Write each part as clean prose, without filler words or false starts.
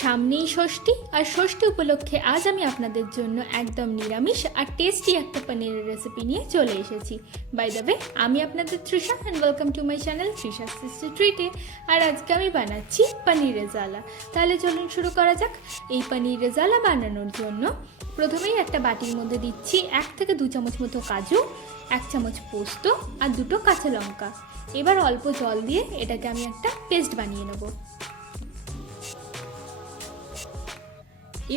সামনেই ষষ্ঠী, আর ষষ্ঠী উপলক্ষে আজ আমি আপনাদের জন্য একদম নিরামিষ আর টেস্টি একটা পনিরের রেসিপি নিয়ে চলে এসেছি। বাই দ্য ওয়ে, আমি আপনাদের Trisha and welcome to my channel Trisha sister ট্রিটে। আর আজকে আমি বানাচ্ছি পনির রেজালা। তাহলে চলুন শুরু করা যাক। এই পনির রেজালা বানানোর জন্য প্রথমেই একটা বাটির মধ্যে দিচ্ছি 1 থেকে 2 চামচ মতো কাজু, 1 চামচ পোস্ত আর 2টো কাঁচা লঙ্কা। এবার অল্প জল দিয়ে এটাকে আমি একটা পেস্ট বানিয়ে নেব।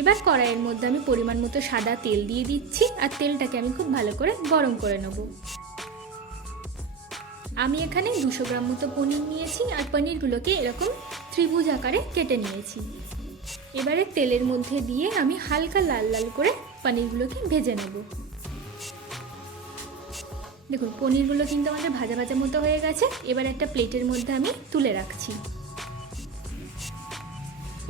এবার কড়াইয়ের মধ্যে আমি পরিমাণ মতো সাদা তেল দিয়ে দিচ্ছি, আর তেলটাকে আমি খুব ভালো করে গরম করে নেব। আমি এখানে 200 গ্রাম মতো পনির নিয়েছি, আর পনিরগুলোকে এরকম ত্রিভুজ আকারে কেটে নিয়েছি। এবারে তেলের মধ্যে দিয়ে আমি হালকা লাল লাল করে পনিরগুলোকে ভেজে নেব। দেখুন, পনিরগুলো কিন্তু আমাদের ভাজা ভাজা মতো হয়ে গেছে। এবার একটা প্লেটের মধ্যে আমি তুলে রাখছি।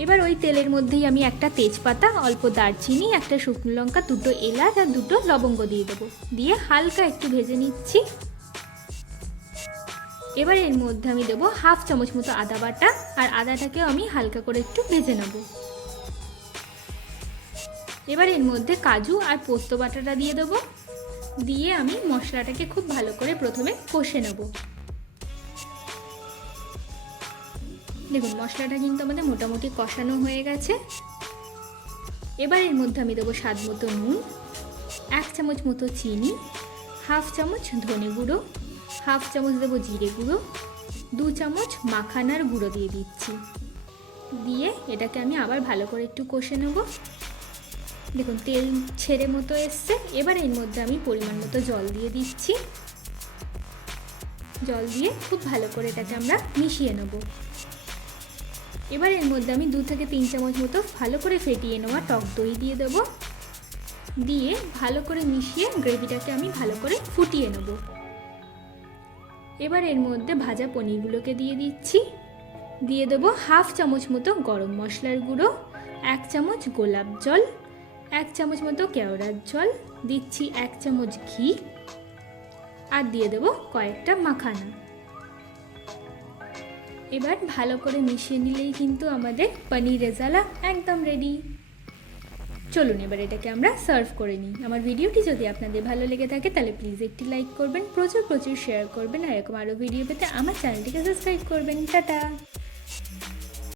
এবার ওই তেলের মধ্যেই আমি একটা তেজপাতা, অল্প দারচিনি, একটা শুকনো লঙ্কা, 2টো এলাচ আর 2টো লবঙ্গ দিয়ে দেবো। দিয়ে হালকা একটু ভেজে নিচ্ছি। এবার এর মধ্যে আমি দেবো 1/2 চামচ মতো আদা বাটা, আর আদাটাকেও আমি হালকা করে একটু ভেজে নেব। এবার এর মধ্যে কাজু আর পোস্ত বাটাটা দিয়ে দেবো। দিয়ে আমি মশলাটাকে খুব ভালো করে প্রথমে কষে নেব। দেখুন, মশলাটা কিন্তু আমাদের মোটামুটি কষানো হয়ে গেছে। এবার এর মধ্যে আমি দেবো স্বাদ মতো নুন, 1 চামচ মতো চিনি, 1/2 চামচ ধনে গুঁড়ো, 1/2 চামচ দেবো জিরে গুঁড়ো, 2 চামচ মাখানার গুঁড়ো দিয়ে দিচ্ছি। দিয়ে এটাকে আমি আবার ভালো করে একটু কষে নেব। দেখুন, তেল ছেড়ে মতো এসছে। এবার এর মধ্যে আমি পরিমাণ মতো জল দিয়ে দিচ্ছি। জল দিয়ে খুব ভালো করে এটাকে আমরা মিশিয়ে নেব। এবার এর মধ্যে আমি 2 থেকে 3 চামচ মতো ভালো করে ফেটিয়ে নেওয়া টক দই দিয়ে দেবো। দিয়ে ভালো করে মিশিয়ে গ্রেভিটাকে আমি ভালো করে ফুটিয়ে নেব। এবার এর মধ্যে ভাজা পনিরগুলোকে দিয়ে দিচ্ছি। দিয়ে দেবো 1/2 চামচ মতো গরম মশলার গুঁড়ো, 1 চামচ গোলাপ জল, 1 চামচ মতো কেওড়ার জল, দিচ্ছি 1 চামচ ঘি, আর দিয়ে দেবো কয়েকটা মাখানা। এবার ভালো করে মিশিয়ে নিলেই কিন্তু আমাদের পনির রেজালা একদম রেডি। চলুন এবার এটাকে আমরা সার্ভ করে নিই। আমার ভিডিওটি যদি আপনাদের ভালো লেগে থাকে তাহলে প্লিজ একটি লাইক করবেন, প্রচুর শেয়ার করবেন, আর এরকম আরও ভিডিও পেতে আমার চ্যানেলটিকে সাবস্ক্রাইব করবেন। টাটা।